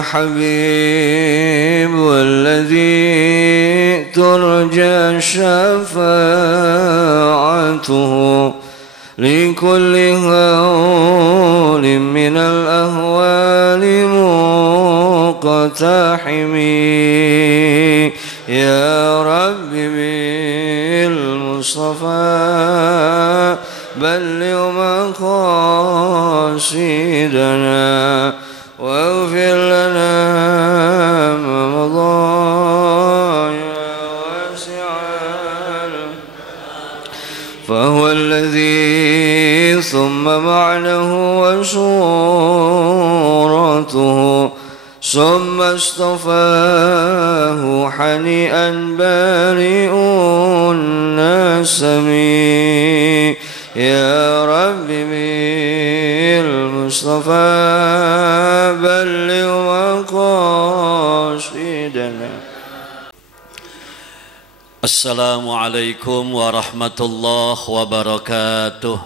الحبيب والذي ترجى شفاعته لكل هول من الأهوال مقتحم يا رب بالمصطفى بلغ مقاصدنا واغفر لنا ما مضى يا واسع فهو الذي ثم معنه وصورته ثم اصطفاه حنيئا بارئ النسم يا رب بالمصطفى بلغ مقاصدنا. Assalamualaikum warahmatullahi wabarakatuh.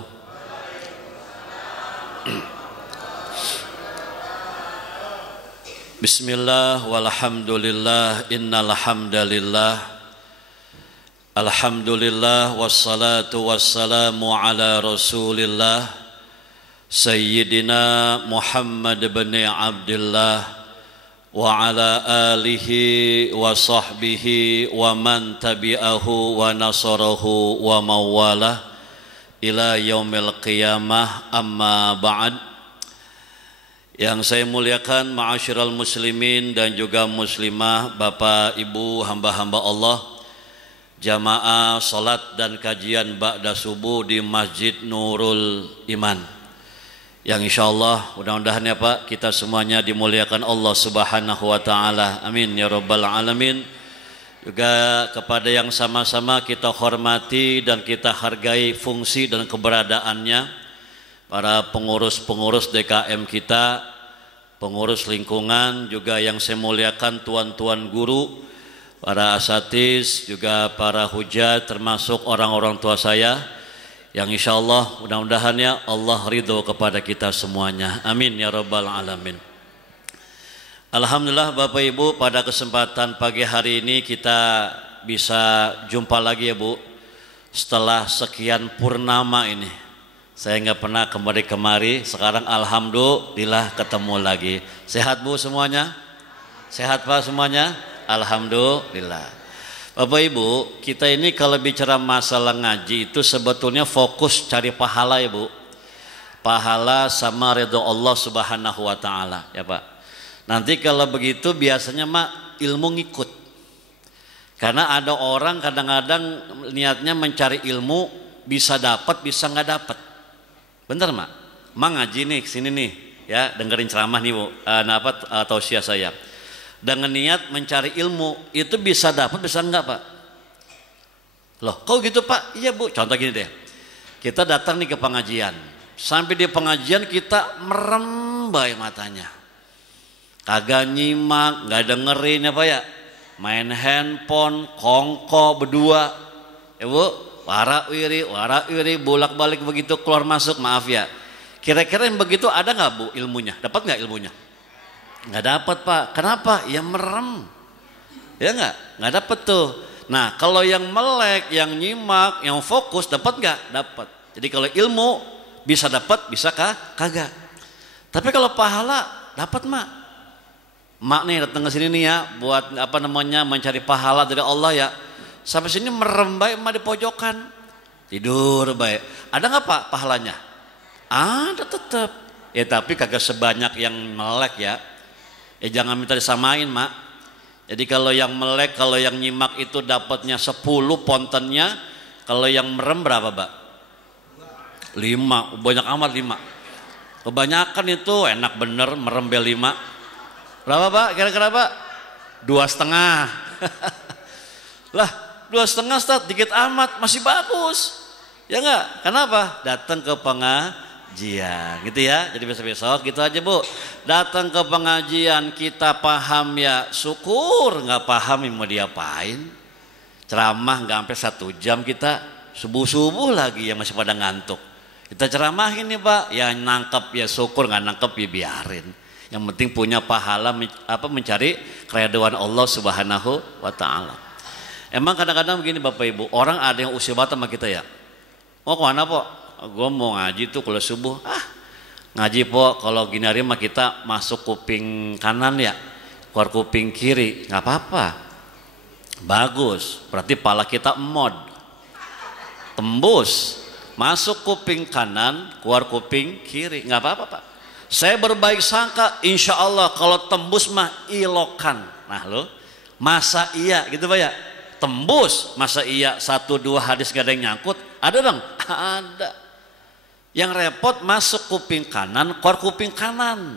Bismillah walhamdulillah innal hamdalillah alhamdulillah wassalatu wassalamu ala rasulillah sayyidina Muhammad bin Abdullah wa ala alihi wa sahbihi wa man tabi'ahu wa nasarahu wa mawalah ila yaumil qiyamah, amma ba'd. Yang saya muliakan ma'asyiral muslimin dan juga muslimah, Bapak Ibu hamba-hamba Allah, jamaah salat dan kajian ba'da subuh di Masjid Nurul Iman, yang insyaallah mudah-mudahan ya Pak, kita semuanya dimuliakan Allah subhanahu wa ta'ala, amin ya rabbal alamin. Juga kepada yang sama-sama kita hormati dan kita hargai fungsi dan keberadaannya, para pengurus-pengurus DKM kita, pengurus lingkungan, juga yang saya muliakan tuan-tuan guru, para asatiz, juga para hujat, termasuk orang-orang tua saya, yang insya Allah mudah-mudahan ya Allah ridho kepada kita semuanya, amin ya rabbal alamin. Alhamdulillah Bapak Ibu, pada kesempatan pagi hari ini kita bisa jumpa lagi ya Bu, setelah sekian purnama ini. Saya nggak pernah kemari, sekarang alhamdulillah ketemu lagi. Sehat Bu semuanya? Sehat Pak semuanya? Alhamdulillah. Bapak Ibu, kita ini kalau bicara masalah ngaji itu sebetulnya fokus cari pahala ya Bu. Pahala sama ridho Allah subhanahu wa ta'ala ya Pak. Nanti kalau begitu biasanya Mak ilmu ngikut. Karena ada orang kadang-kadang niatnya mencari ilmu, bisa dapat bisa nggak dapat. Bentar Mak, Mak ngaji nih sini nih ya, dengerin ceramah nih Bu, tausiah saya. Dengan niat mencari ilmu itu bisa dapat bisa enggak Pak? Loh kok gitu Pak? Iya Bu, contoh gini deh, kita datang nih ke pengajian, sampai di pengajian kita merem baik matanya, kagak nyimak, nggak dengerin apa ya, main handphone, kongko berdua ya Bu, warak wiri bolak-balik begitu keluar masuk, maaf ya. Kira-kira yang begitu ada nggak Bu ilmunya? Dapat nggak ilmunya? Nggak dapat Pak. Kenapa? Ya merem. Ya nggak dapat tuh. Nah kalau yang melek, yang nyimak, yang fokus dapat nggak? Dapat. Jadi kalau ilmu bisa dapat, bisa kagak. Tapi kalau pahala dapat Mak. Mak nih datang ke sini nih ya, buat apa namanya mencari pahala dari Allah ya. Sampai sini merem baik Mak di pojokan, tidur baik. Ada nggak Pak pahalanya? Ada tetap. Ya tapi kagak sebanyak yang melek ya. Jangan minta disamain Mak. Jadi kalau yang melek, kalau yang nyimak itu dapatnya 10 pontennya, kalau yang merem berapa Pak? 5, banyak amat 5. Kebanyakan itu enak bener merem bel 5. Berapa Pak? Kira-kira Pak? 2,5. Lah 2,5 Ustaz, dikit amat, masih bagus. Ya enggak? Kenapa? Datang ke pengajian gitu ya. Jadi besok-besok gitu aja Bu, datang ke pengajian kita paham ya syukur, nggak paham yang mau diapain. Ceramah nggak sampai 1 jam, kita subuh-subuh lagi yang masih pada ngantuk. Kita ceramahin nih Pak, ya nangkep ya syukur, nggak nangkep ya biarin. Yang penting punya pahala mencari keridhaan Allah Subhanahu wa taala. Emang kadang-kadang begini Bapak Ibu, orang ada yang usia banget sama kita ya. Mau kemana po? Gue mau ngaji tuh kalau subuh. Ngaji po, kalau gini hari mah kita masuk kuping kanan ya, keluar kuping kiri, nggak apa-apa. Bagus, berarti pala kita emod. Tembus, masuk kuping kanan, keluar kuping kiri, nggak apa-apa Pak. Saya berbaik sangka, insya Allah kalau tembus mah ilokan. Nah lo, masa iya gitu Pak ya? Tembus, masa iya 1-2 hadis gak ada yang nyangkut? Ada bang? Ada. Yang repot masuk kuping kanan, keluar kuping kanan.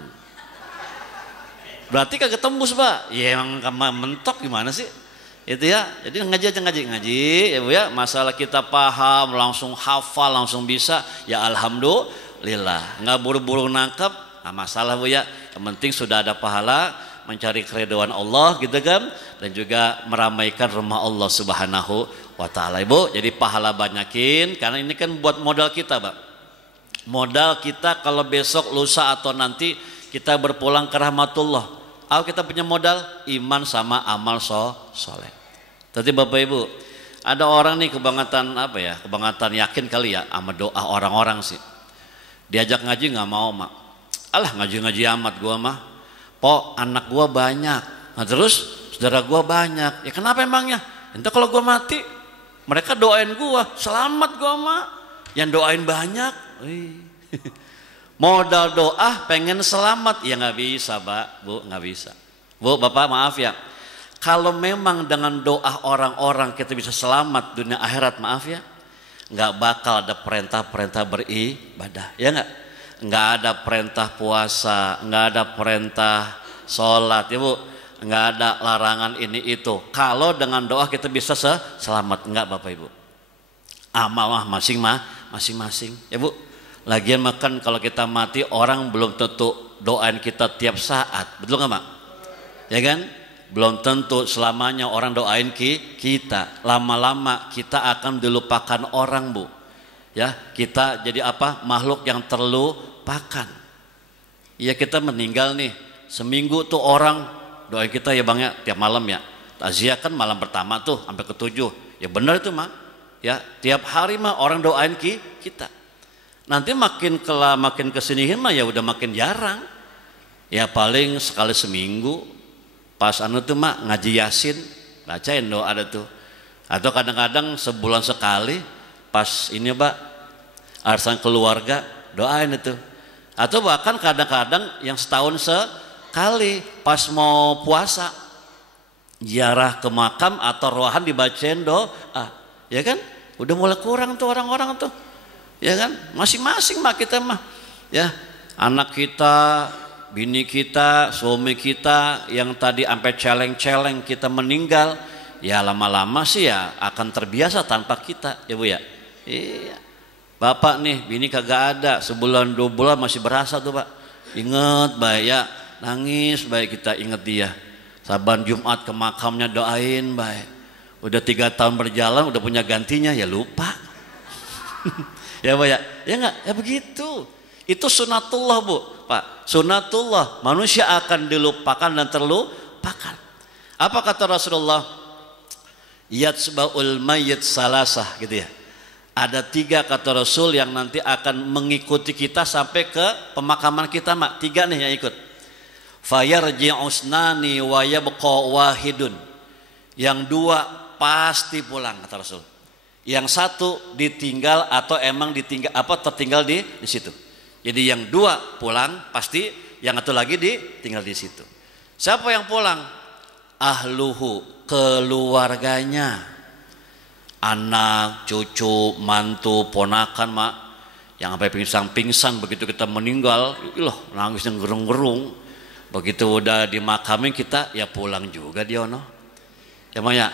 Berarti kagak tembus Pak. Ya emang mentok gimana sih? Itu ya. Jadi ngaji ya Bu ya. Masalah kita paham, langsung hafal, langsung bisa. Ya alhamdulillah. Nggak buru-buru nangkep, nggak masalah Bu ya. Yang penting sudah ada pahala, mencari keridhaan Allah gitu kan, dan juga meramaikan rumah Allah Subhanahu wa taala Ibu. Jadi pahala banyakin karena ini kan buat modal kita Pak. Modal kita kalau besok, lusa atau nanti kita berpulang ke rahmatullah. Kita punya modal iman sama amal soleh. Tadi Bapak Ibu, ada orang nih kebangetan kebangetan yakin kali ya sama doa orang-orang sih. Diajak ngaji nggak mau mak. Alah ngaji-ngaji amat gua mah. Po anak gua banyak. Nah terus saudara gua banyak. Ya kenapa emangnya? Entah kalau gua mati, mereka doain gua, selamat gua mah. Yang doain banyak. Modal doa pengen selamat ya nggak bisa Pak Bu, nggak bisa Bu. Bapak maaf ya, kalau memang dengan doa orang-orang kita bisa selamat dunia akhirat, maaf ya, nggak bakal ada perintah-perintah beribadah ya nggak ada perintah puasa, nggak ada perintah sholat ya Bu, nggak ada larangan ini itu. Kalau dengan doa kita bisa selamat, nggak Bapak Ibu. Amal masing-masing ya Bu. Lagian makan kalau kita mati orang belum tentu doain kita tiap saat, betul nggak Mak? Ya kan? Belum tentu selamanya orang doain kita. Lama-lama kita akan dilupakan orang Bu. Ya, kita jadi apa? Makhluk yang terlupakan. Ya kita meninggal nih, seminggu tuh orang doain kita ya Bang ya, tiap malam ya. Takziah kan malam pertama tuh sampai ke-7. Ya benar itu Mak. Ya, tiap hari mah orang doain kita. Nanti makin kesini mah ya udah makin jarang. Ya paling sekali seminggu pas tuh mak ngaji Yasin, bacain doa ada tuh. Atau kadang-kadang sebulan sekali pas ini Pak arisan keluarga doain itu. Atau bahkan kadang-kadang yang setahun sekali pas mau puasa ziarah ke makam atau ruahan dibacain doa. Ya kan? Udah mulai kurang tuh orang-orang tuh. Ya kan, masing-masing mah kita mah ya, anak kita, bini kita, suami kita yang tadi sampai celeng-celeng kita meninggal, ya lama-lama sih ya akan terbiasa tanpa kita ya Bu ya. Iya. Bapak nih bini kagak ada, sebulan 2 bulan masih berasa tuh Pak. Ingat baik ya, nangis baik kita ingat dia. Saban Jumat ke makamnya doain baik. Udah 3 tahun berjalan udah punya gantinya ya lupa. Ya Pak ya, ya enggak, ya begitu. Itu sunatullah Bu, Pak. Sunatullah, manusia akan dilupakan dan terlupakan. Apa kata Rasulullah? Yatsba'ul mayyit salasah gitu ya. Ada 3 kata Rasul yang nanti akan mengikuti kita sampai ke pemakaman kita Mak. 3 nih yang ikut. Fayarji'usnani wa yabqa wahidun. Yang 2 pasti pulang kata Rasul. Yang 1 ditinggal atau emang tertinggal di situ. Jadi yang 2 pulang pasti, yang 1 lagi ditinggal di situ. Siapa yang pulang? Ahluhu, keluarganya. Anak, cucu, mantu, ponakan Mak. Yang sampai pingsan-pingsan begitu kita meninggal, nangis yang gerung-gerung. Begitu udah dimakamin kita ya pulang juga dia ono. Ya Mak ya.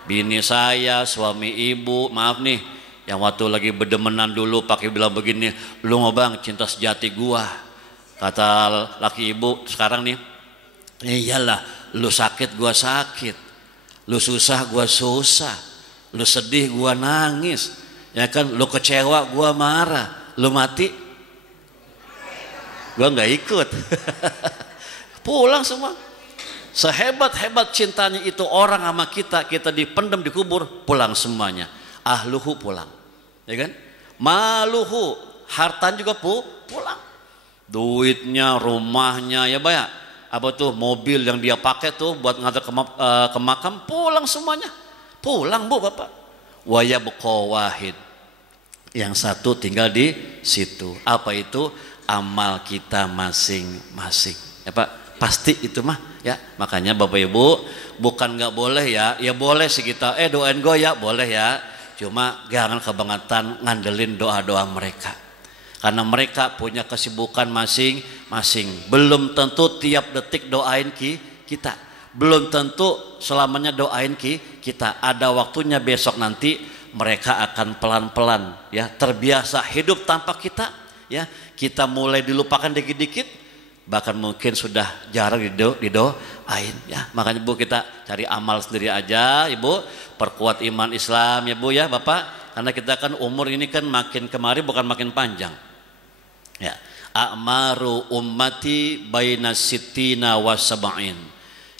Bini saya, suami ibu, maaf nih, yang waktu lagi berdemenan dulu pakai bilang begini, lu mau Bang cinta sejati gua, kata laki ibu sekarang nih, iyalah, lu sakit gua sakit, lu susah gua susah, lu sedih gua nangis, ya kan, lu kecewa gua marah, lu mati Gua nggak ikut. Pulang semua. Sehebat-hebat cintanya itu orang sama kita, kita dipendam dikubur, pulang semuanya. Ahluhu pulang, ya kan? Maluhu, hartanya juga pulang. Duitnya, rumahnya, ya banyak. Apa tuh mobil yang dia pakai tuh buat ngantar ke makam, pulang semuanya. Pulang bu bapak. Waya wahid. Yang satu tinggal di situ. Apa itu? Amal kita masing-masing. Ya pak, pasti itu mah. Ya, makanya Bapak Ibu bukan nggak boleh ya, ya boleh sih kita doain gue ya, boleh ya. Cuma jangan kebangetan ngandelin doa-doa mereka. Karena mereka punya kesibukan masing-masing. Belum tentu tiap detik doain kita. Belum tentu selamanya doain kita. Ada waktunya besok nanti mereka akan pelan-pelan ya terbiasa hidup tanpa kita ya. Kita mulai dilupakan dikit-dikit. Bahkan mungkin sudah jarang didoain ya. Makanya Bu kita cari amal sendiri aja Ibu, perkuat iman Islam ya Bu ya Bapak, karena kita kan umur ini kan makin kemari bukan makin panjang ya. A'maru ummati baina sittina wa sab'in.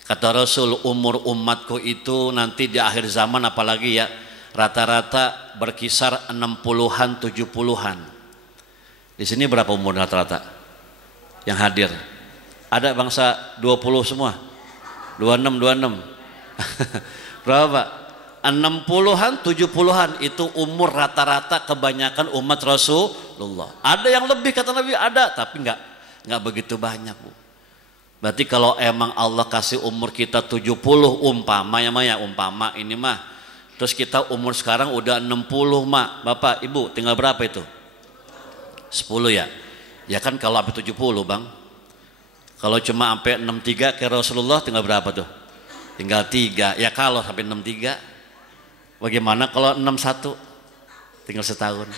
Kata Rasul, umur umatku itu nanti di akhir zaman apalagi ya, rata-rata berkisar 60-an 70-an. Di sini berapa umur rata-rata yang hadir? Ada bangsa 20 semua? 26 berapa? 60-an 70-an itu umur rata-rata kebanyakan umat Rasulullah. Ada yang lebih kata Nabi, ada, tapi enggak begitu banyak Bu. Berarti kalau emang Allah kasih umur kita 70 umpama ini mah, terus kita umur sekarang udah 60 mak, Bapak Ibu tinggal berapa itu? 10 ya. Ya kan kalau sampai 70 bang, kalau cuma sampai 63 ke Rasulullah tinggal berapa tuh? Tinggal 3. Ya kalau sampai 63, bagaimana kalau 61? Tinggal setahun.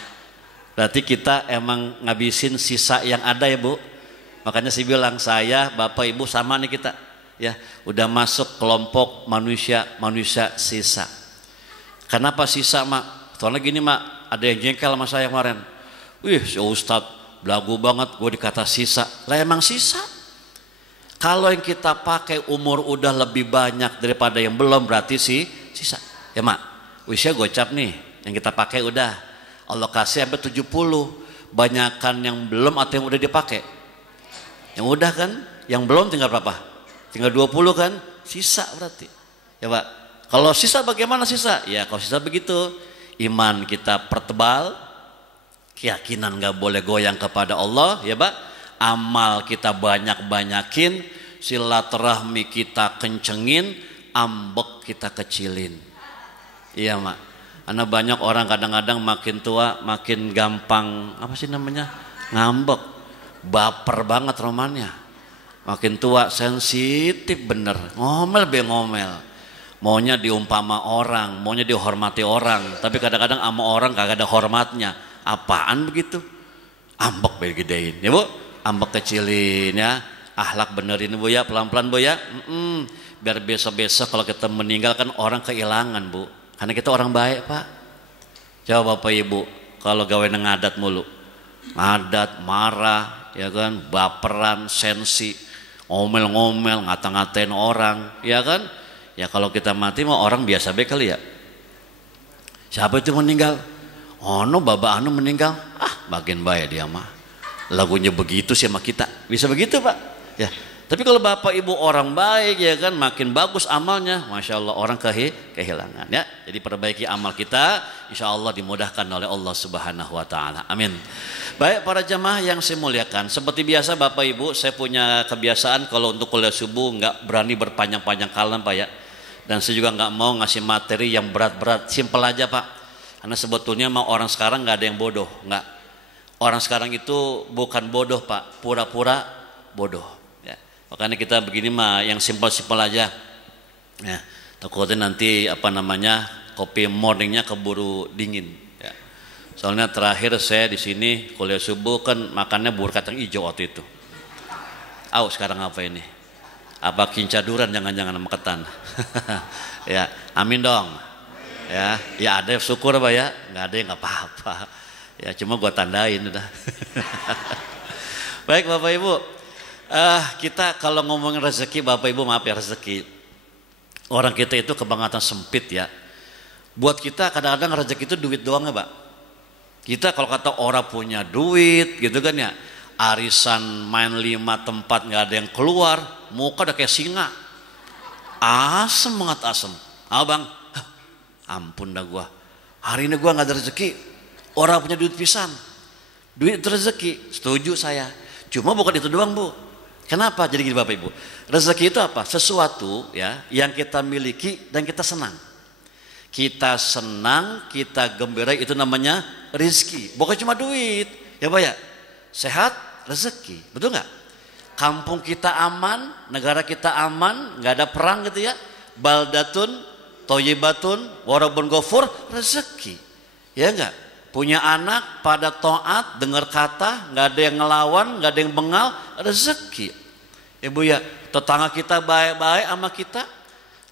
Berarti kita emang ngabisin sisa yang ada ya Bu. Makanya saya bilang, saya Bapak Ibu sama nih kita ya, udah masuk kelompok manusia sisa. Kenapa sisa mak? Soalnya gini mak, ada yang jengkel sama saya kemarin. Wih si Ustadz belagu banget gue dikata sisa. Lah emang sisa. Kalau yang kita pakai umur udah lebih banyak daripada yang belum, berarti sisa. Ya mak, usia gocap nih, yang kita pakai udah Allah kasih sampai 70. Banyakan yang belum atau yang udah dipakai? Yang udah kan, yang belum tinggal berapa? Tinggal 20 kan, sisa berarti. Ya pak, kalau sisa bagaimana sisa? Ya kalau sisa begitu, iman kita pertebal, keyakinan gak boleh goyang kepada Allah ya Pak, amal kita banyakin, silaturahmi kita kencengin, ambek kita kecilin. Iya mak, karena banyak orang kadang-kadang makin tua makin gampang apa sih namanya, ngambek, baper banget romannya. Makin tua sensitif bener, ngomel, maunya diumpama orang, maunya dihormati orang, tapi kadang-kadang sama orang kagak ada hormatnya. Apaan begitu? Ambek begedein ya Bu, ambek kecilin ya, akhlak benerin Bu ya, pelan-pelan Bu ya. Biar besok-besok kalau kita meninggal kan orang kehilangan Bu, karena kita orang baik Pak. Coba Bapak Ibu kalau gawe ngadat mulu, ngadat marah ya kan, baperan, sensi, ngomel-ngomel, ngata-ngatain orang ya kan. Ya kalau kita mati mah orang biasa baik kali ya. Siapa itu meninggal? Ono baba anu meninggal, bagian baik dia mah. Lagunya begitu sih sama kita, bisa begitu Pak ya. Tapi kalau Bapak Ibu orang baik ya kan, makin bagus amalnya, Masya Allah orang kehilangan ya. Jadi perbaiki amal kita, Insya Allah dimudahkan oleh Allah Subhanahu Wa Taala, amin. Baik para jamaah yang saya muliakan, seperti biasa Bapak Ibu, saya punya kebiasaan kalau untuk kuliah subuh nggak berani berpanjang-panjang kalam Pak ya. Dan saya juga nggak mau ngasih materi yang berat-berat, simpel aja Pak. Karena sebetulnya mah orang sekarang nggak ada yang bodoh, nggak. Orang sekarang itu bukan bodoh Pak, pura-pura bodoh. Ya. Makanya kita begini mah yang simpel-simpel aja. Ya. Takutnya nanti apa namanya kopi morningnya keburu dingin. Ya. Soalnya terakhir saya di sini kuliah subuh kan makannya bubur kacang hijau waktu itu. Sekarang apa ini? Apa kincaduran jangan-jangan sama ketan? Ya, amin dong. Ya ada syukur Pak ya, nggak ada yang nggak apa-apa. Ya cuma gua tandain udah. Baik Bapak Ibu, kita kalau ngomongin rezeki Bapak Ibu maaf ya rezeki. Orang kita itu kebangetan sempit ya. Buat kita kadang-kadang rezeki itu duit doang ya Pak. Kita kalau kata orang punya duit gitu kan ya. Arisan main 5 tempat gak ada yang keluar. Muka udah kayak singa. Asem banget asem. Abang, ampun dah gua. Hari ini gua gak ada rezeki. Orang punya duit pisan. Duit itu rezeki, setuju saya. Cuma bukan itu doang Bu. Kenapa? Jadi gini Bapak Ibu. Rezeki itu apa? Sesuatu ya yang kita miliki dan kita senang. Kita senang, kita gembira itu namanya rezeki. Bukan cuma duit. Ya Pak ya. Sehat, rezeki. Betul nggak? Kampung kita aman, negara kita aman, nggak ada perang gitu ya. Baldatun, toyibatun, warabun gofur, rezeki. Ya enggak? Punya anak pada taat, dengar kata, nggak ada yang ngelawan, nggak ada yang bengal, rezeki. Ibu ya, tetangga kita baik-baik sama kita,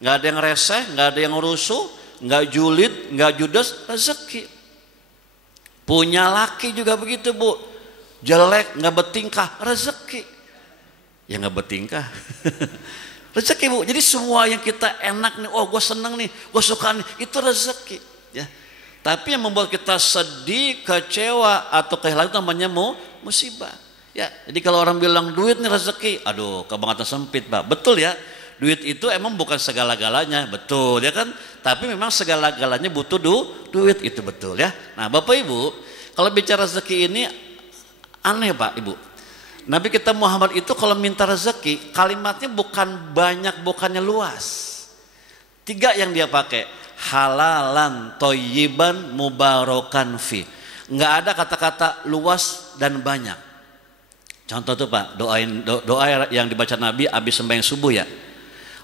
nggak ada yang reseh, nggak ada yang rusuh, nggak julid, nggak judes, rezeki. Punya laki juga begitu Bu, jelek, nggak bertingkah, rezeki. Ya nggak bertingkah, rezeki Bu. Jadi semua yang kita enak nih, oh gue seneng nih, gue suka nih, itu rezeki. Ya. Tapi yang membuat kita sedih, kecewa atau kehilangan namanya musibah. Ya, jadi kalau orang bilang duit nih rezeki, aduh kebangetan sempit Pak. Betul ya, duit itu emang bukan segala-galanya, betul ya kan? Tapi memang segala-galanya butuh duit, itu betul ya. Nah Bapak Ibu, kalau bicara rezeki ini aneh Pak Ibu. Nabi kita Muhammad itu kalau minta rezeki, kalimatnya bukan banyak, bukannya luas. 3 yang dia pakai. Halalan toyiban mubarakan fi. Nggak ada kata-kata luas dan banyak. Contoh tuh Pak, doa yang dibaca Nabi habis sembahyang subuh ya.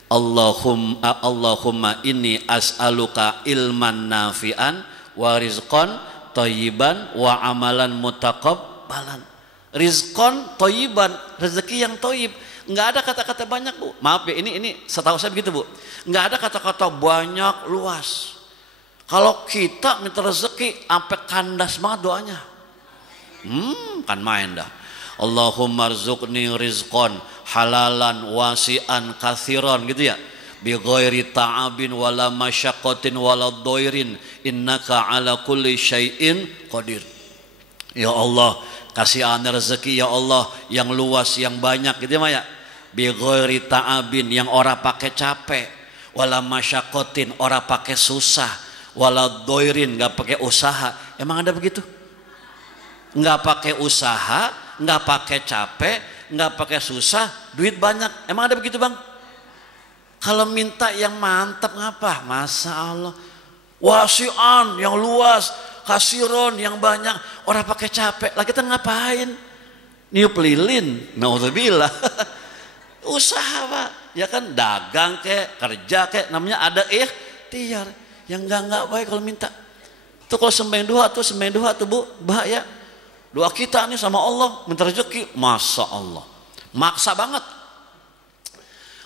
Allahumma inni as'aluka ilman nafi'an wa rizqan toyiban wa amalan mutaqabbalan. Rizqan toyiban, rezeki yang toyib. Nggak ada kata-kata banyak Bu. Maaf ya, ini setahu saya begitu Bu. Nggak ada kata-kata banyak luas. Kalau kita minta rezeki sampai kandas banget doanya. Kan main dah. Allahumma rzuqni rizqan halalan wasi'an kathiran gitu ya. Bi ghairi ta'abin wala masyaqqatin wala dhairin innaka ala kulli syai'in qadir. Ya Allah, kasih ana rezeki ya Allah yang luas yang banyak gitu ya. Bi ghairi ta'abin yang ora pakai capek, wala masyaqqatin ora pakai susah, wala dhairin enggak pakai usaha. Emang ada begitu? Enggak pakai usaha, enggak pakai capek, enggak pakai susah, duit banyak. Emang ada begitu Bang? Kalau minta yang mantap ngapa? Masya Allah. Wasi'an yang luas, kasiron yang banyak, orang pakai capek. Lah kita ngapain? Niup lilin, naudzubillah. Usaha Pak, ya kan dagang kek, kerja kek, namanya ada ikhtiar. Yang enggak baik kalau minta. Tuh kalau sembahyang duha tuh Bu, bahaya. Doa kita nih sama Allah minta rezeki, Masya Allah. Maksa banget.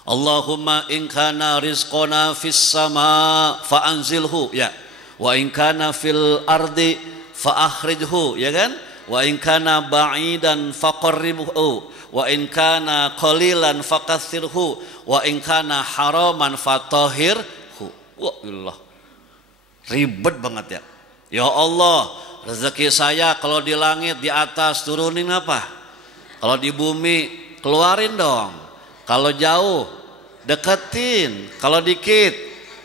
Allahumma in kana rizqona fis sama fa anzilhu ya. Wa in kana fil ardi fa akhrijhu ya kan? Wa in kana ba'idan faqarribhu wa in kana qalilan fakathirhu wa in kana haraman fatahhirhu. Wallah. Ribet banget ya. Ya Allah, rezeki saya kalau di langit di atas turunin apa? Kalau di bumi keluarin dong. Kalau jauh deketin. Kalau dikit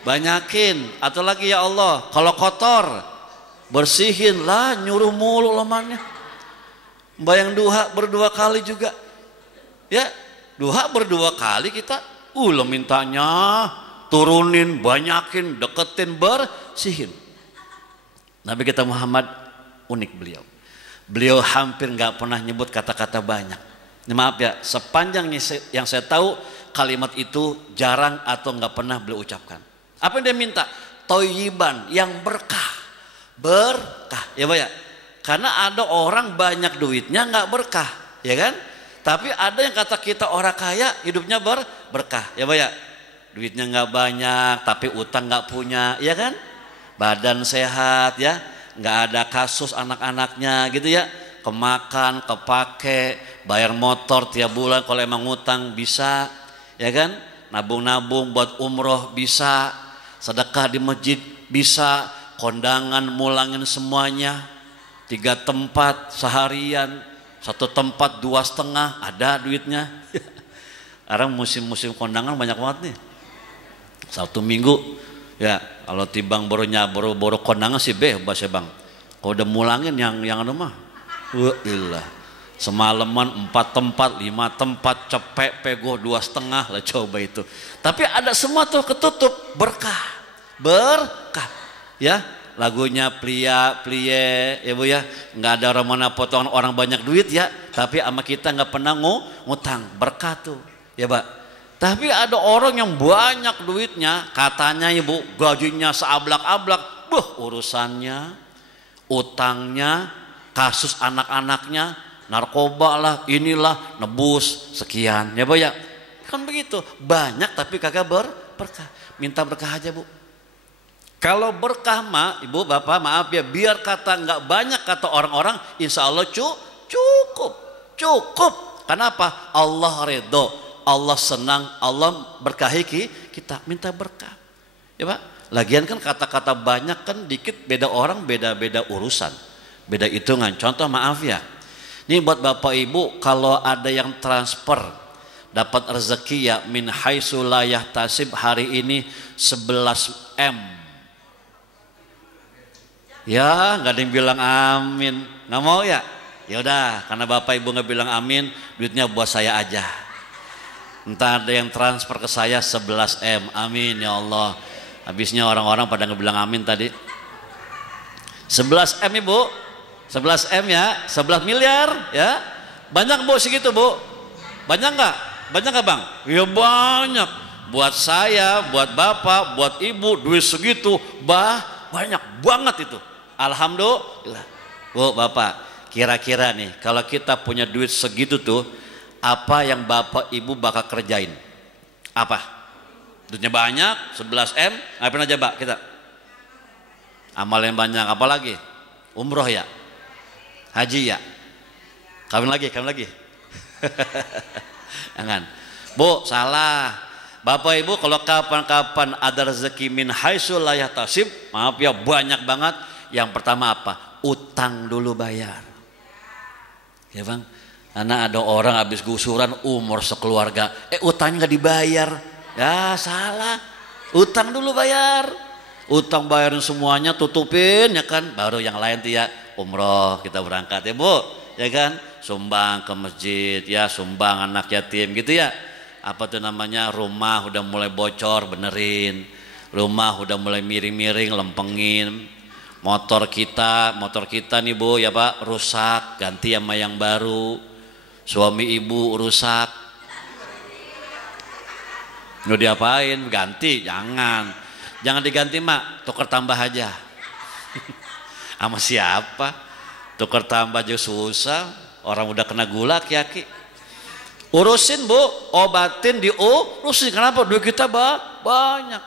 banyakin. Atau lagi ya Allah, kalau kotor bersihin lah, nyuruh mulu lemannya. Bayang duha berdua kali juga. Ya, duha berdua kali kita mintanya turunin, banyakin, deketin, bersihin. Nabi kita Muhammad unik beliau. Beliau hampir nggak pernah nyebut kata-kata banyak. Maaf ya, sepanjang yang saya tahu kalimat itu jarang atau nggak pernah beliau ucapkan. Apa yang dia minta? Toyiban, yang berkah. Berkah, ya Pak ya. Karena ada orang banyak duitnya nggak berkah, ya kan? Tapi ada yang kata kita orang kaya hidupnya berkah, ya Pak ya. Duitnya nggak banyak, tapi utang nggak punya, ya kan? Badan sehat, ya, nggak ada kasus anak-anaknya, gitu ya. Kemakan, kepake, bayar motor tiap bulan kalau emang ngutang bisa, ya kan? Nabung-nabung buat umroh bisa, sedekah di masjid bisa, kondangan mulangin semuanya, 3 tempat seharian, 1 tempat 2,5 ada duitnya. Sekarang musim-musim kondangan banyak banget nih. Sabtu Minggu ya kalau tibang boro kondangan sih bebas ya bang. Kalau udah mulangin yang anu mah, wah semalaman 4 tempat 5 tempat cepek pego 2,5 lah coba itu. Tapi ada semua tuh ketutup berkah ya. Lagunya plie ya bu ya, nggak ada orang mana potongan orang banyak duit ya, tapi sama kita nggak pernah ngutang, berkah tuh ya pak. Tapi ada orang yang banyak duitnya, katanya ibu gajinya seablak-ablak, urusannya, utangnya, kasus anak-anaknya, narkoba lah, inilah nebus sekian ya pak ya. Kan begitu, banyak tapi kagak berkah. Minta berkah aja bu. Kalau berkah mah ibu bapak maaf ya, biar kata nggak banyak kata orang-orang, insya Allah cukup. Kenapa? Allah ridho, Allah senang, Allah berkahi kita, minta berkah ya pak. Lagian kan kata-kata banyak kan dikit, beda orang beda-beda urusan, beda hitungan. Contoh maaf ya, ini buat bapak ibu kalau ada yang transfer dapat rezeki ya min haitsu la yahtasib, hari ini 11 M ya, nggak ada yang bilang amin, nggak mau ya. Ya udah, karena bapak ibu nggak bilang amin, duitnya buat saya aja. Entah ada yang transfer ke saya 11 M, amin ya Allah. Habisnya orang-orang pada nggak bilang amin tadi. 11 M ibu, 11 M ya, 11 miliar ya. Banyak bu segitu bu? Banyak nggak? Banyak nggak bang? Ya banyak. Buat saya, buat bapak, buat ibu, duit segitu banyak banget itu. Alhamdulillah. Bu bapak, kira-kira nih kalau kita punya duit segitu tuh, apa yang bapak ibu bakal kerjain? Apa? Duitnya banyak, 11 M, ngapain aja pak kita? Amal yang banyak, apalagi? Umroh ya? Haji ya? Kawin lagi? Jangan. Bu, salah. Bapak ibu kalau kapan-kapan ada rezeki min haitsu la yahtasib, maaf ya banyak banget. Yang pertama apa? Utang dulu bayar. Ya bang, karena ada orang habis gusuran umur sekeluarga, utangnya nggak dibayar. Ya salah, utang dulu bayar. Utang bayarin semuanya, tutupin ya kan, baru yang lain tuh ya umroh kita berangkat ya bu, ya kan, sumbang ke masjid ya, sumbang anak yatim gitu ya. Apa tuh namanya, rumah udah mulai bocor benerin, rumah udah mulai miring-miring lempengin, motor kita nih bu ya pak rusak, ganti sama yang baru. Suami ibu rusak, mau diapain? Ganti? Jangan diganti mak, tukar tambah aja. Sama siapa? Tukar tambah aja susah, orang udah kena gula ki. Urusin bu, obatin diurusin. Kenapa? Duit kita banyak.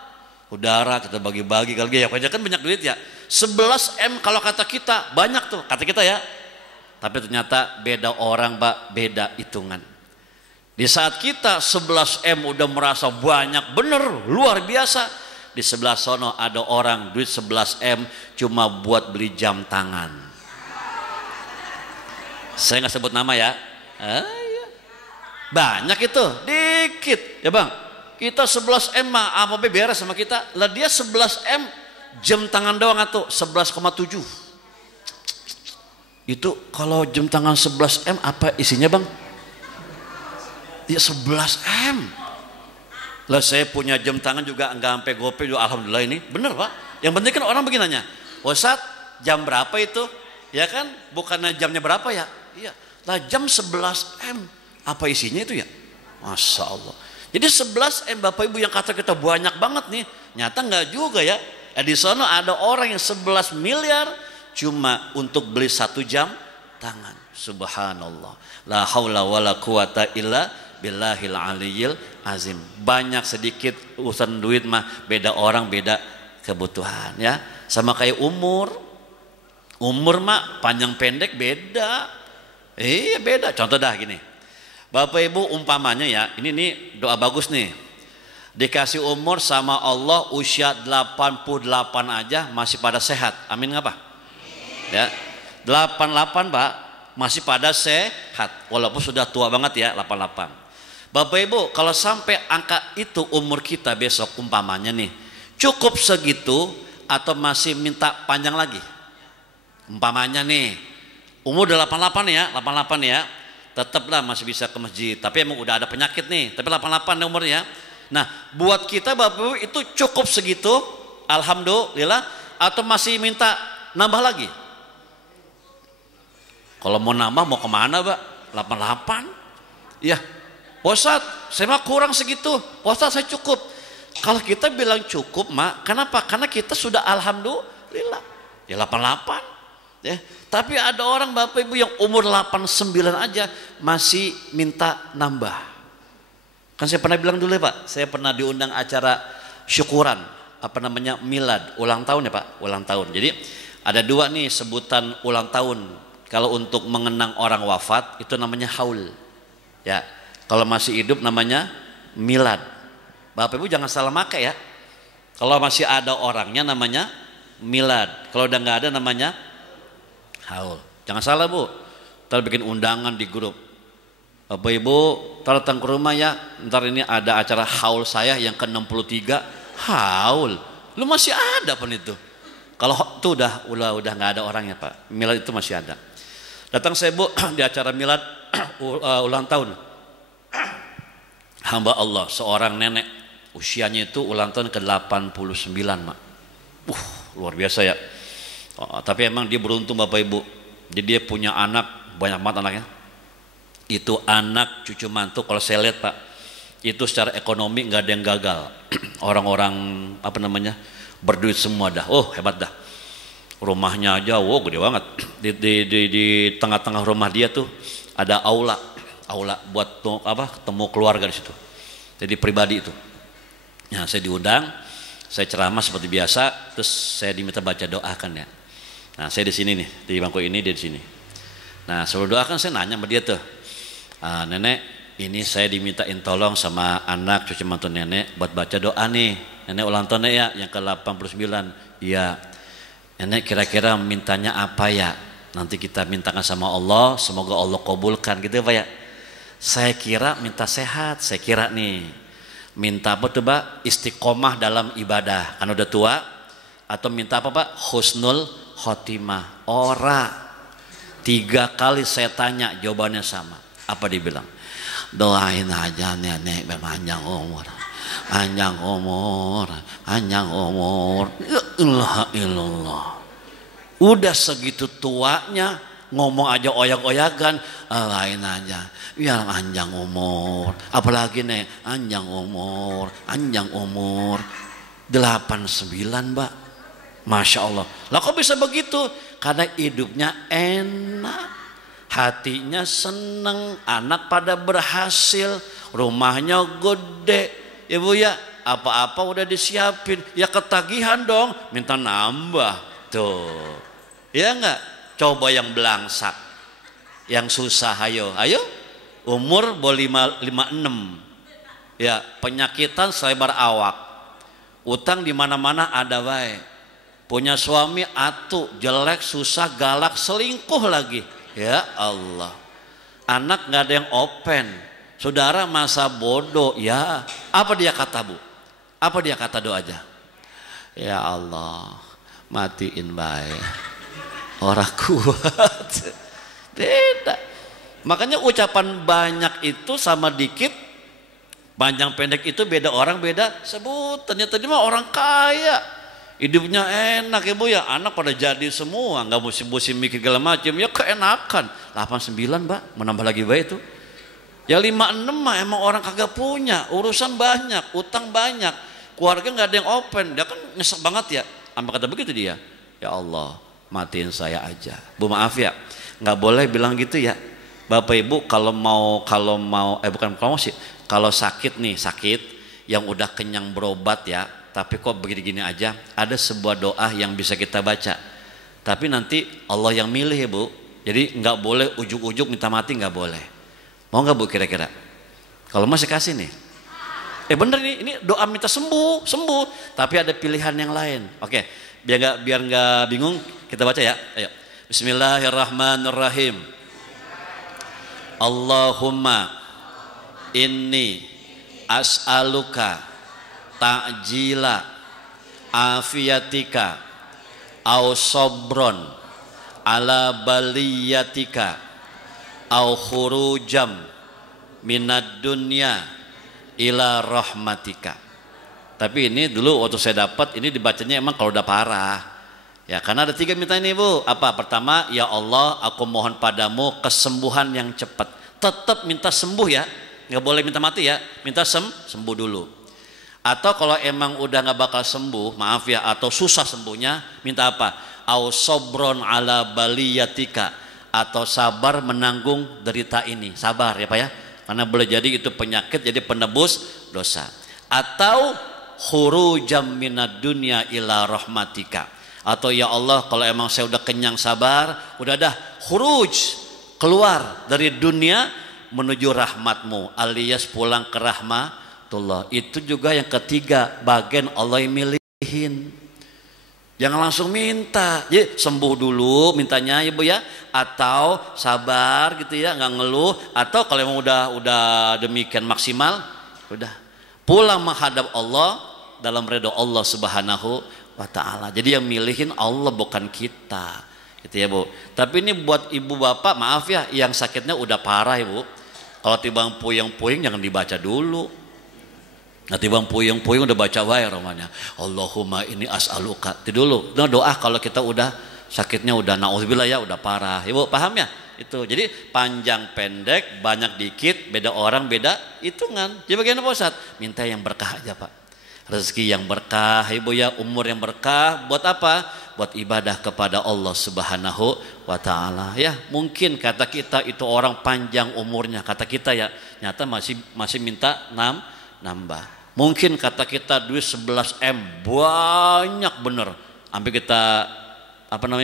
Udara kita bagi-bagi kali ya, kan banyak duit ya. 11 M kalau kata kita banyak tuh, kata kita ya. Tapi ternyata beda orang pak, beda hitungan. Di saat kita 11 M udah merasa banyak bener, luar biasa. Di sebelah sono ada orang duit 11 M cuma buat beli jam tangan. Saya nggak sebut nama ya. Banyak itu, dikit ya bang. Kita 11 M mah apa beres sama kita. Lah dia 11 M jam tangan doang atau 11,7. Itu kalau jam tangan 11 M apa isinya bang? Ya 11 M. Lah saya punya jam tangan juga enggak sampai gope juga, alhamdulillah ini. Bener pak. Yang penting kan orang begini nanya, Ustaz jam berapa itu? Ya kan, bukannya jamnya berapa ya? Iya. Lah jam 11 M. Apa isinya itu ya? Masya Allah. Jadi 11 M bapak ibu yang kata kita banyak banget nih, nyata nggak juga ya. Di sana ada orang yang 11 miliar cuma untuk beli 1 jam tangan. Subhanallah. La haula wala quwata illa billahil aliyyil azim. Banyak sedikit urusan duit mah beda orang beda kebutuhan ya. Sama kayak umur mah panjang pendek beda. Iya beda. Contoh dah gini. Bapak Ibu umpamanya ya, ini doa bagus nih. Dikasih umur sama Allah usia 88 aja masih pada sehat. Amin nggak Pak? Ya. 88 Pak masih pada sehat walaupun sudah tua banget ya 88. Bapak Ibu kalau sampai angka itu umur kita besok umpamanya nih cukup segitu atau masih minta panjang lagi? Umpamanya nih umur 88 ya, 88 ya. Tetaplah masih bisa ke masjid, tapi emang udah ada penyakit nih, tapi 88 nih umurnya. Nah, buat kita Bapak Ibu itu cukup segitu, alhamdulillah, atau masih minta nambah lagi? Kalau mau nambah mau kemana Pak? 88? Ya, Ustaz, saya mah kurang segitu. Ustaz, saya cukup. Kalau kita bilang cukup, Mak, kenapa? Karena kita sudah alhamdulillah. Ya 88. Ya, tapi ada orang Bapak Ibu yang umur 89 aja masih minta nambah. Kan saya pernah bilang dulu ya Pak, saya pernah diundang acara syukuran, apa namanya, milad, ulang tahun ya Pak, ulang tahun. Jadi ada dua nih sebutan ulang tahun. Kalau untuk mengenang orang wafat itu namanya haul. Ya, kalau masih hidup namanya milad. Bapak Ibu jangan salah pakai ya. Kalau masih ada orangnya namanya milad. Kalau udah nggak ada namanya haul. Jangan salah Bu. Ntar bikin undangan di grup. Bapak Ibu ntar datang ke rumah ya. Ntar ini ada acara haul saya yang ke-63. Haul. Lu masih ada pun itu. Kalau itu udah nggak ada orangnya Pak. Milad itu masih ada. Datang saya Bu di acara milad ulang tahun. Hamba Allah seorang nenek. Usianya itu ulang tahun ke-89 Mak. Luar biasa ya. Tapi emang dia beruntung Bapak Ibu. Jadi dia punya anak, banyak banget anaknya. Itu anak cucu mantu kalau saya lihat Pak, itu secara ekonomi nggak ada yang gagal. Orang-orang apa namanya berduit semua dah. Oh hebat dah. Rumahnya aja, wow gede banget. Di tengah-tengah rumah dia tuh ada aula buat ketemu keluarga di situ. Jadi pribadi itu. Nah saya diundang, saya ceramah seperti biasa, terus saya diminta baca doakan ya. Nah saya di sini nih, di bangku ini dia di sini. Nah sebelum doakan saya nanya sama dia tuh, nenek ini saya dimintain tolong sama anak cucu mantu nenek buat baca doa nih. Nenek ulang tahun ya yang ke-89. Iya. Nenek kira-kira mintanya apa ya? Nanti kita mintakan sama Allah, semoga Allah kabulkan gitu Pak ya. Saya kira minta sehat, saya kira nih. Minta apa tuh Pak? Istiqomah dalam ibadah. Kan udah tua. Atau minta apa Pak? Husnul khotimah. Ora. 3 kali saya tanya jawabannya sama. Apa dibilang? Doain aja nenek panjang umur. Panjang umur. Panjang umur. Ya ilaha illallah. Udah segitu tuanya ngomong aja oyak-oyakan, lain aja. Biar panjang umur. Apalagi nih, panjang umur. 89 Mbak. Masya Allah. Lah kok bisa begitu? Karena hidupnya enak. Hatinya seneng. Anak pada berhasil. Rumahnya gede. Ibu ya, apa-apa udah disiapin. Ya ketagihan dong. Minta nambah. Tuh. Ya enggak? Coba yang belangsak. Yang susah, ayo. Umur boleh 56. Ya, penyakitan selebar awak. Utang di mana-mana ada baik. Punya suami atu, jelek, susah, galak, selingkuh lagi. Ya Allah. Anak nggak ada yang open. Saudara masa bodoh. Ya, apa dia kata Bu? Apa dia kata doanya? Ya Allah, matiin baik. Orang kuat. Beda. Makanya ucapan banyak itu sama dikit, panjang pendek itu beda orang, beda sebutannya. Tadi mah orang kaya. Hidupnya enak ya Bu ya, anak pada jadi semua, nggak musim-musim mikir segala macam, ya keenakan. 89 Mbak, menambah lagi baik itu. Ya 56 mah emang orang kagak punya, urusan banyak, utang banyak, keluarga nggak ada yang open, dia kan nyesek banget ya. Apa kata begitu dia? Ya Allah, matiin saya aja. Bu maaf ya, nggak boleh bilang gitu ya. Bapak Ibu kalau sakit nih, sakit yang udah kenyang berobat ya. Tapi kok begini-gini aja, ada sebuah doa yang bisa kita baca. Tapi nanti Allah yang milih ya Bu. Jadi nggak boleh ujuk-ujuk minta mati, nggak boleh. Mau nggak Bu kira-kira? Kalau masih kasih nih. Bener nih, ini doa minta sembuh. Tapi ada pilihan yang lain. Oke, biar nggak bingung, kita baca ya. Ayo. Bismillahirrahmanirrahim. Allahumma inni as'aluka ta'jila afiyatika au sobron ala baliyatika au khurujam minad dunya ila rahmatika. Tapi ini dulu waktu saya dapat ini dibacanya emang kalau udah parah ya, karena ada 3 minta ini Bu. Apa? Pertama, ya Allah aku mohon padamu kesembuhan yang cepat. Tetap minta sembuh ya, nggak boleh minta mati ya, minta sembuh dulu. Atau kalau emang udah nggak bakal sembuh, maaf ya, atau susah sembuhnya, minta apa? Au sobron ala baliyatika, atau sabar menanggung derita ini. Sabar ya Pak ya, karena boleh jadi itu penyakit jadi penebus dosa. Atau khurujam minad dunya ila rahmatika, atau ya Allah kalau emang saya udah kenyang sabar, udah dah khuruj, keluar dari dunia menuju rahmatmu, alias pulang ke rahmatullah. Itu juga yang ketiga, bagian Allah yang milihin. Jangan langsung minta, jadi sembuh dulu mintanya ya Bu ya, atau sabar gitu ya, nggak ngeluh. Atau kalau emang udah demikian maksimal, udah pulang menghadap Allah dalam ridho Allah Subhanahu wa ta'ala. Jadi yang milihin Allah bukan kita, gitu ya Bu. Tapi ini buat ibu bapak, maaf ya, yang sakitnya udah parah ya Bu, kalau tibang puyeng-puyeng jangan dibaca dulu. Nah tibang puyeng-puyeng udah baca wae romanya Allahumma ini as'aluka itu dulu. Nah doa kalau kita udah sakitnya udah naudzubillah ya, udah parah ya Bu, paham ya itu. Jadi panjang pendek banyak dikit, beda orang beda hitungan. Jadi bagaimana Pak Ustadz? Minta yang berkah aja Pak, rezeki yang berkah Ibu ya, umur yang berkah. Buat apa? Buat ibadah kepada Allah Subhanahu wa ta'ala ya. Mungkin kata kita itu orang panjang umurnya, kata kita ya, nyata masih minta nambah. Mungkin kata kita duit 11 M banyak bener, sampai kita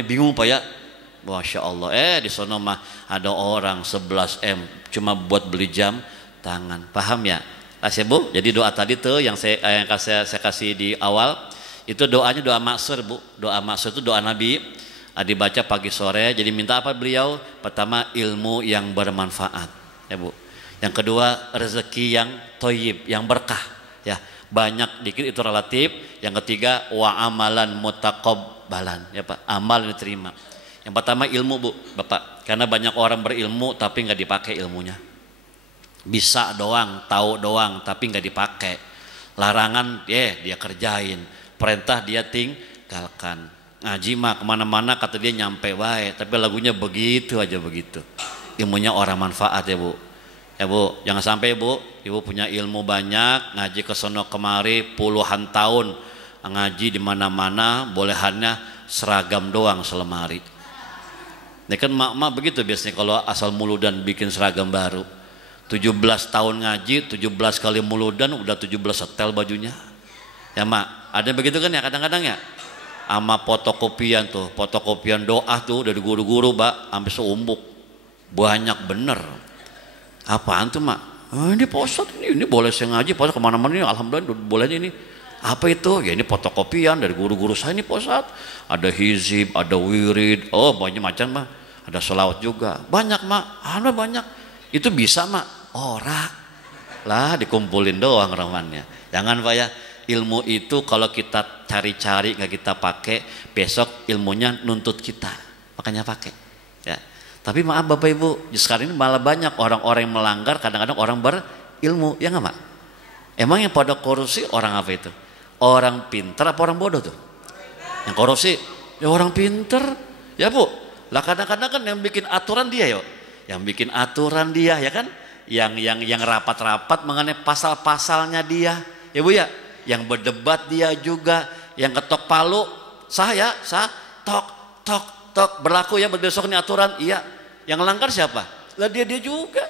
bingung Pak ya. Masya Allah, di sono mah ada orang 11 M cuma buat beli jam tangan, paham ya? Kasih Bu. Jadi doa tadi tuh yang saya kasih di awal itu doanya doa maksur Bu. Doa maksur itu doa Nabi, dibaca pagi sore. Jadi minta apa beliau? Pertama ilmu yang bermanfaat ya Bu. Yang kedua rezeki yang thayyib, yang berkah ya, banyak dikit itu relatif. Yang ketiga wa amalan mutaqabbalan ya Pak, amal yang diterima. Yang pertama ilmu Bu Bapak, karena banyak orang berilmu tapi nggak dipakai ilmunya. Bisa doang, tahu doang tapi nggak dipakai. Larangan dia kerjain, perintah dia tinggalkan. Ngaji mah kemana-mana kata dia nyampe wae, tapi lagunya begitu aja begitu. Ilmunya orang manfaat ya Bu. Ya Bu, jangan sampai Bu, Ibu punya ilmu banyak, ngaji ke sono kemari puluhan tahun, ngaji di mana-mana, bolehannya seragam doang selemari. Ini kan mak-mak begitu biasanya kalau asal muludan bikin seragam baru. 17 tahun ngaji, 17 kali muludan, udah 17 setel bajunya. Ya Mak, ada begitu kan ya kadang-kadang ya. Sama fotokopian tuh, fotokopian doa tuh dari guru-guru Mbak, sampai seumbuk. Banyak bener. Apaan tuh Mak? Ini posat, ini boleh saya ngaji, posat kemana-mana ini, alhamdulillah boleh ini. Apa itu? Ya ini fotokopian dari guru-guru saya ini posat. Ada hizib, ada wirid, banyak macam Mak. Ada sholawat juga, banyak Mak, banyak. Itu bisa Mak? Ora lah, dikumpulin doang romannya. Jangan Pak ya, ilmu itu kalau kita cari-cari nggak kita pakai, besok ilmunya nuntut kita, makanya pakai ya. Tapi maaf Bapak Ibu, sekarang ini malah banyak orang-orang yang melanggar, kadang-kadang orang berilmu, ya nggak Mak? Emang yang pada korupsi orang apa itu? Orang pinter apa orang bodoh tuh? Yang korupsi ya orang pinter ya Bu. Lah kadang-kadang kan yang bikin aturan dia yo, yang bikin aturan dia ya kan, yang rapat-rapat mengenai pasal-pasalnya dia ya Bu ya, yang berdebat dia juga, yang ketok palu sah tok berlaku ya besok ini aturan, iya. Yang langgar siapa? Lah dia juga.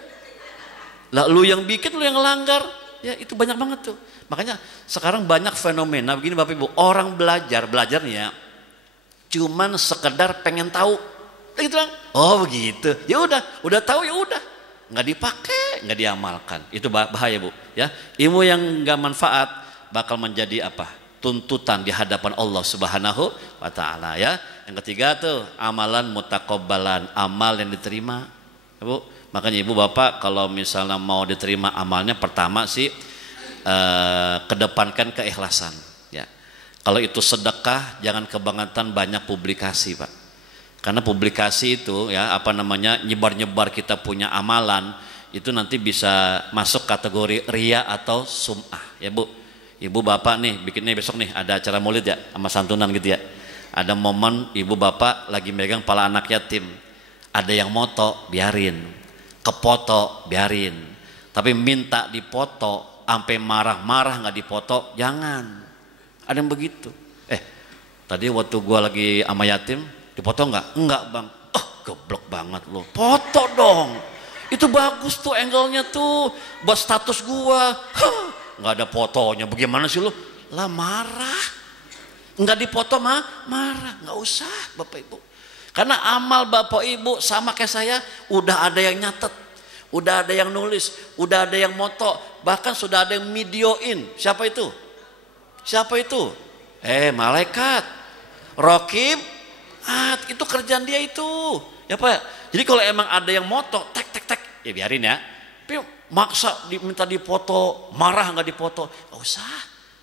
Lah lu yang bikin, lu yang langgar. Ya itu banyak banget tuh. Makanya sekarang banyak fenomena begini Bapak Ibu, orang belajarnya cuman sekedar pengen tahu. Gitu kan? Oh begitu. Ya udah tahu ya udah. Nggak dipakai, nggak diamalkan. Itu bahaya Bu. Ya, ilmu yang nggak manfaat bakal menjadi apa? Tuntutan di hadapan Allah Subhanahu wa Ta'ala ya. Yang ketiga tuh amalan mutakobbalan, amal yang diterima. Ya, Bu. Makanya ibu bapak kalau misalnya mau diterima amalnya pertama sih kedepankan keikhlasan. Ya. Kalau itu sedekah jangan kebangetan banyak publikasi Pak. Karena publikasi itu ya nyebar-nyebar kita punya amalan itu nanti bisa masuk kategori ria atau sum'ah ya Bu. Ibu bapak nih bikinnya besok nih ada acara maulid ya sama santunan gitu ya. Ada momen ibu bapak lagi megang pala anak yatim. Ada yang moto biarin, kepoto biarin. Tapi minta dipoto sampai marah-marah nggak dipoto jangan. Ada yang begitu. Tadi waktu gua lagi sama yatim dipoto nggak? Enggak bang. Goblok banget lo. Foto dong. Itu bagus tuh angle-nya tuh. Buat status gua. Nggak ada fotonya. Bagaimana sih lo? Lah marah. Nggak dipoto marah. Nggak usah bapak ibu. Karena amal bapak ibu sama kayak saya. Udah ada yang nyatet. Udah ada yang nulis. Udah ada yang moto. Bahkan sudah ada yang videoin. Siapa itu? Siapa itu? Malaikat. Raqib. Itu kerjaan dia itu ya Pak. Jadi kalau emang ada yang moto tek ya biarin ya. Tapi maksa diminta dipoto marah nggak dipoto nggak usah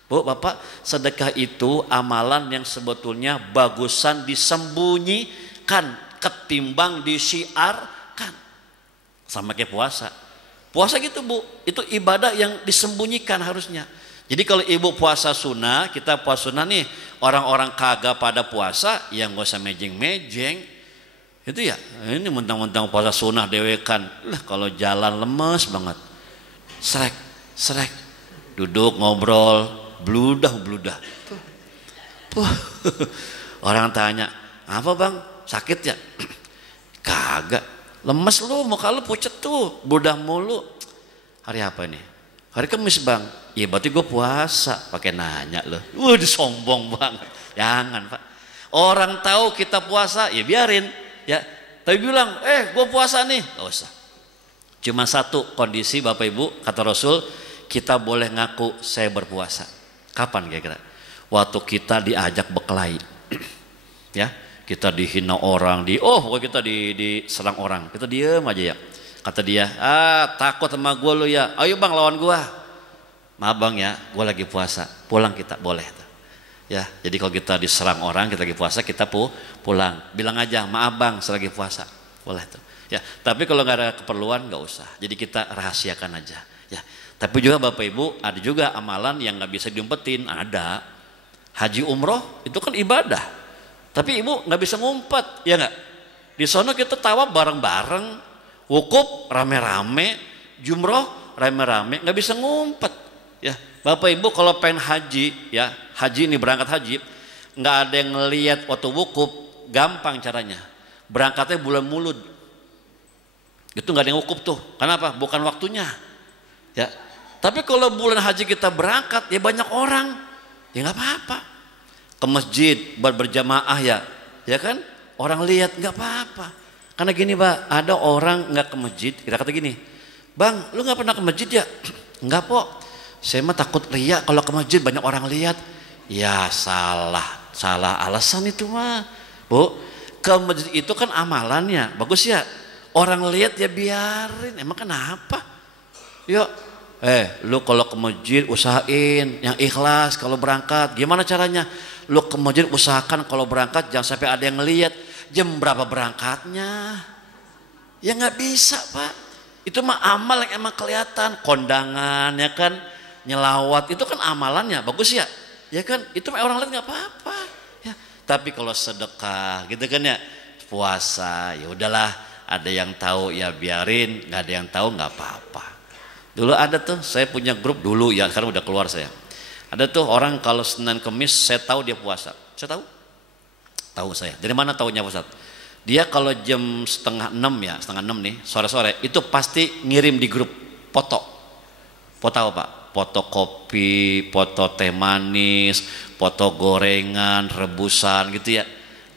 Bu Bapak. Sedekah itu amalan yang sebetulnya bagusan disembunyikan ketimbang disiarkan. Sama kayak puasa gitu Bu, itu ibadah yang disembunyikan harusnya. Jadi kalau ibu puasa sunnah, kita puasa sunnah nih, orang-orang kagak pada puasa, ya nggak usah mejeng-mejeng. Itu ya, ini mentang-mentang puasa sunnah dewekan. Lah kalau jalan lemes banget. Srek, duduk ngobrol, bludah. Orang tanya, apa bang, sakit ya? Kagak, lemes lu, muka lu pucet tuh, bludah mulu. Hari apa nih? Hari Kamis bang. Iya berarti gue puasa. Pakai nanya loh. Sombong banget. Jangan Pak. Orang tahu kita puasa ya biarin ya. Tapi bilang gue puasa nih. Gak usah. Cuma satu kondisi Bapak Ibu kata Rasul, kita boleh ngaku saya berpuasa. Kapan kira-kira? Waktu kita diajak berkelahi. Ya, kita dihina orang, pokoknya kita diserang orang. Kita diem aja ya. Kata dia, takut sama gue lu ya. Ayo bang lawan gue. Maaf bang ya, gue lagi puasa. Pulang kita boleh. Ya, jadi kalau kita diserang orang, kita lagi puasa, kita pulang. Bilang aja, maaf bang, saya lagi puasa. Boleh tuh. Ya, tapi kalau nggak ada keperluan nggak usah. Jadi kita rahasiakan aja. Ya, tapi juga Bapak Ibu ada juga amalan yang nggak bisa diumpetin. Ada. Haji umroh itu kan ibadah. Tapi ibu nggak bisa ngumpet, ya nggak? Di sana kita tawaf bareng-bareng. Wukuf rame-rame, jumroh rame-rame, nggak bisa ngumpet. Ya, Bapak Ibu kalau pengen haji, ya haji ini berangkat haji, nggak ada yang ngelihat waktu wukuf, gampang caranya. Berangkatnya bulan Mulud, itu nggak ada yang wukuf tuh. Kenapa? Bukan waktunya. Ya, tapi kalau bulan haji kita berangkat, ya banyak orang, ya nggak apa-apa. Ke masjid buat berjamaah ya kan? Orang lihat nggak apa-apa. Karena gini Pak, ada orang nggak ke masjid, kita kata gini, bang, lu nggak pernah ke masjid ya? Enggak po, saya mah takut riya kalau ke masjid banyak orang lihat. Ya salah alasan itu mah, Bu. Ke masjid itu kan amalannya, bagus ya. Orang lihat ya biarin, emang kenapa? Yuk, lu kalau ke masjid usahain yang ikhlas kalau berangkat. Gimana caranya? Lu ke masjid usahakan kalau berangkat jangan sampai ada yang ngelihat. Jam berapa berangkatnya? Ya nggak bisa Pak. Itu mah amal yang emang kelihatan. Kondangan ya kan, nyelawat itu kan amalannya bagus ya. Ya kan, itu orang lihat nggak apa-apa. Ya. Tapi kalau sedekah gitu kan ya, puasa ya udahlah. Ada yang tahu ya biarin, nggak ada yang tahu nggak apa-apa. Dulu ada tuh, saya punya grup dulu ya, sekarang udah keluar saya. Ada tuh orang kalau Senin Kemis saya tahu dia puasa. Saya tahu saya. Dari mana tahunya Ustaz? Dia kalau jam setengah 6 nih, sore-sore itu pasti ngirim di grup foto. Foto apa Pak? Foto kopi, foto teh manis, foto gorengan, rebusan gitu ya.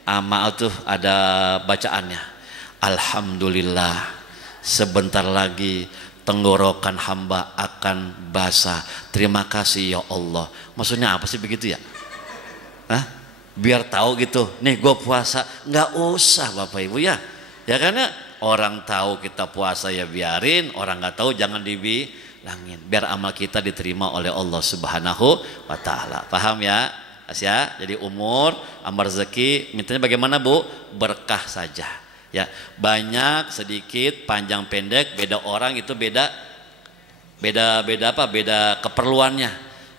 Maaf tuh ada bacaannya. Alhamdulillah, sebentar lagi tenggorokan hamba akan basah. Terima kasih ya Allah. Maksudnya apa sih begitu ya? Hah? Biar tahu gitu. Nih gue puasa, nggak usah Bapak Ibu ya. Ya karena orang tahu kita puasa ya biarin, orang nggak tahu jangan dibilangin. Biar amal kita diterima oleh Allah Subhanahu wa taala. Paham ya? Asya, jadi umur, amal rezeki, mintanya bagaimana Bu? Berkah saja. Ya, banyak, sedikit, panjang pendek, beda orang itu beda apa? Beda keperluannya,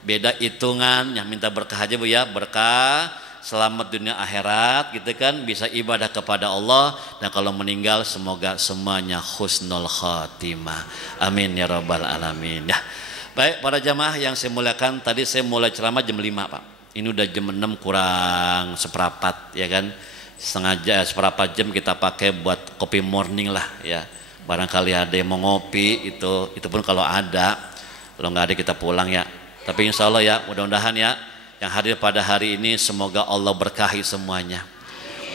beda hitungan. Yang minta berkah aja Bu ya, berkah, selamat dunia akhirat, gitu kan, bisa ibadah kepada Allah. Dan kalau meninggal semoga semuanya husnul khatimah. Amin ya rabbal alamin. Ya, baik para jamaah yang saya muliakan, tadi saya mulai ceramah jam 5 Pak. Ini udah jam 6 kurang seperempat ya kan, seperempat jam kita pakai buat kopi morning lah ya. Barangkali ada yang mau ngopi, itu pun kalau ada, kalau nggak ada kita pulang ya. Tapi insya Allah ya, mudah-mudahan ya yang hadir pada hari ini semoga Allah berkahi semuanya,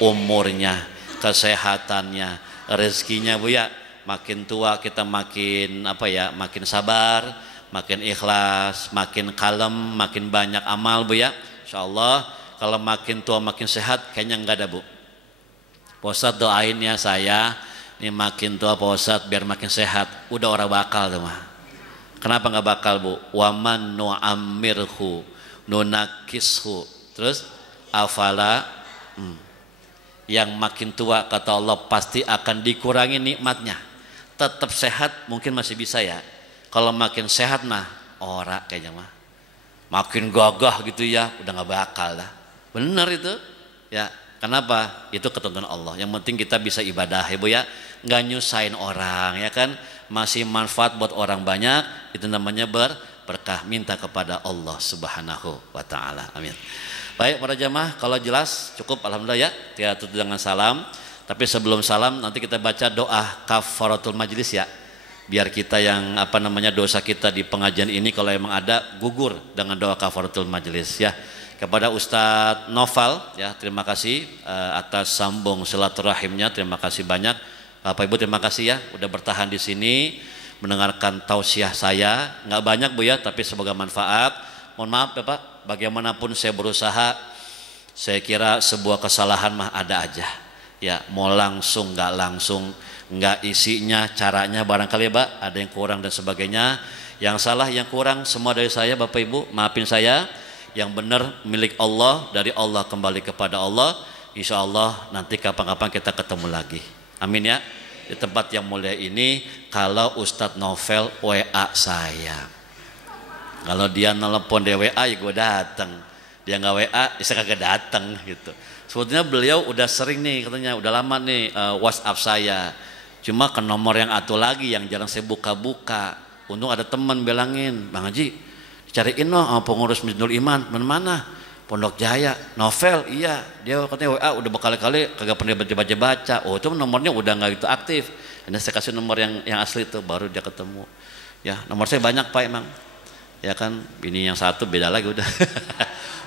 umurnya, kesehatannya, rezekinya Bu ya. Makin tua kita makin makin sabar, makin ikhlas, makin kalem, makin banyak amal Bu ya. Insya Allah kalau makin tua makin sehat kayaknya enggak ada Bu. Pak Ustadz doain ya saya ini makin tua Pak Ustadz biar makin sehat. Udah orang bakal tuh mah. Kenapa nggak bakal Bu? Waman nu'ammirhu nunakishu. Terus afala yang makin tua kata Allah pasti akan dikurangi nikmatnya. Tetap sehat mungkin masih bisa ya. Kalau makin sehat mah ora kayaknya mah. Makin gagah gitu ya, udah nggak bakal dah. Bener itu ya. Kenapa? Itu ketentuan Allah. Yang penting kita bisa ibadah ya Bu ya, nggak nyusahin orang ya kan, masih manfaat buat orang banyak, itu namanya berkah. Minta kepada Allah Subhanahu wa taala. Amin. Baik para jamaah, kalau jelas cukup alhamdulillah ya. Kita tutup dengan salam. Tapi sebelum salam nanti kita baca doa kafaratul majlis ya. Biar kita yang dosa kita di pengajian ini kalau emang ada gugur dengan doa kafaratul majlis ya. Kepada Ustadz Noval ya, terima kasih atas sambung silaturahimnya, terima kasih banyak. Bapak Ibu terima kasih ya udah bertahan di sini mendengarkan tausiah saya, nggak banyak Bu ya, tapi semoga manfaat. Mohon maaf Bapak, bagaimanapun saya berusaha, saya kira sebuah kesalahan mah ada aja ya, mau langsung nggak langsung, nggak isinya, caranya barangkali ya Pak ada yang kurang dan sebagainya. Yang salah yang kurang semua dari saya Bapak Ibu, maafin saya. Yang benar milik Allah, dari Allah kembali kepada Allah. Insya Allah nanti kapan-kapan kita ketemu lagi. Amin ya. Di tempat yang mulia ini, kalau Ustadz Novel WA saya, kalau dia nelpon di WA ya gue datang. Dia nggak WA ya saya kagak datang gitu. Sebetulnya beliau udah sering nih katanya, udah lama nih WhatsApp saya. Cuma ke nomor yang atuh lagi yang jarang saya buka-buka. Untung ada teman bilangin, Bang Haji cariin pengurus Masjidul Iman mana Pondok Jaya. Novel iya, dia katanya WA udah berkali-kali kagak pernah baca-baca. Oh itu nomornya udah nggak gitu aktif. Hanya saya kasih nomor yang asli itu baru dia ketemu. Ya nomor saya banyak Pak emang. Ya kan bini yang satu beda lagi udah.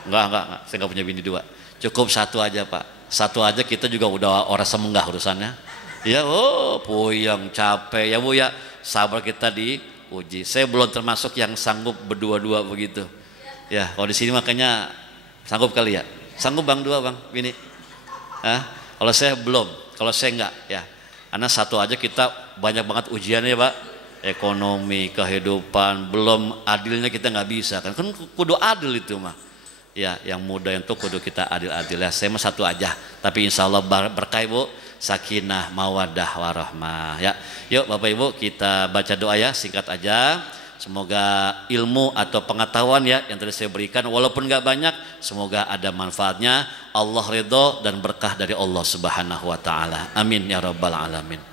enggak, saya nggak punya bini dua. Cukup satu aja Pak. Satu aja kita juga udah orang semenggah urusannya. Ya puyeng capek ya Bu ya. Sabar kita diuji. Saya belum termasuk yang sanggup berdua-dua begitu. Ya kalau di sini makanya sanggup kali ya. Sanggup Bang dua Bang bini. Kalau saya belum. Kalau saya enggak ya. Karena satu aja kita banyak banget ujiannya Pak. Ekonomi, kehidupan, belum adilnya kita nggak bisa kan kudu adil itu mah. Ya, yang muda itu kudu kita adil-adil ya. Saya mah satu aja, tapi insya Allah berkah Bu, sakinah, mawadah, warahmah ya. Yuk Bapak Ibu kita baca doa ya, singkat aja. Semoga ilmu atau pengetahuan ya yang tadi saya berikan walaupun nggak banyak, semoga ada manfaatnya. Allah ridho dan berkah dari Allah Subhanahu wa taala. Amin ya rabbal alamin.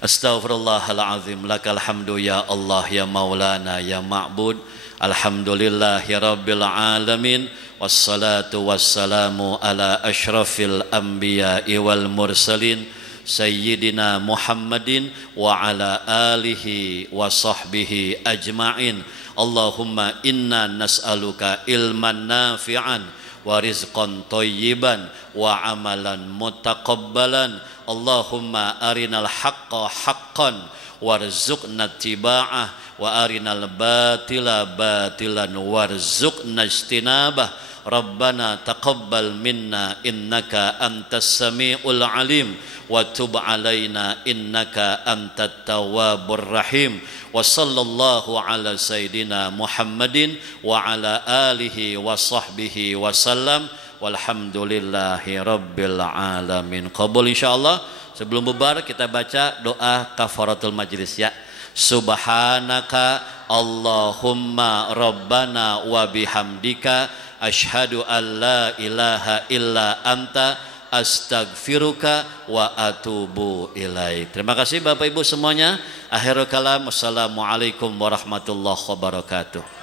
Astaghfirullahaladzim. Lakal hamdu ya Allah ya maulana ya ma'bud. Alhamdulillahi rabbil alamin. Wassalatu wassalamu ala ashrafil anbiya'i wal mursalin Sayyidina Muhammadin wa ala alihi wa sahbihi ajma'in. Allahumma inna nas'aluka ilman nafi'an wa rizqan thayyiban wa amalan mutaqabbalan. Allahumma arinal haqqa haqqan warzuqna ittiba'ah wa arinal batila batilan warzuqna ijtinabah. Rabbana taqabbal minna innaka antas samiul alim wa tub alaina innaka antat tawwabur rahim. Wa sallallahu ala sayyidina Muhammadin wa ala alihi wa sahbihi wa sallam walhamdulillahi rabbil alamin. Qabul insyaallah. Sebelum bubar kita baca doa kafaratul majlis ya. Subhanaka Allahumma rabbana wa bihamdika asyhadu an la ilaha illa anta astaghfiruka wa atubu ilaik. Terima kasih Bapak Ibu semuanya. Akhirul kalam, wassalamualaikum warahmatullahi wabarakatuh.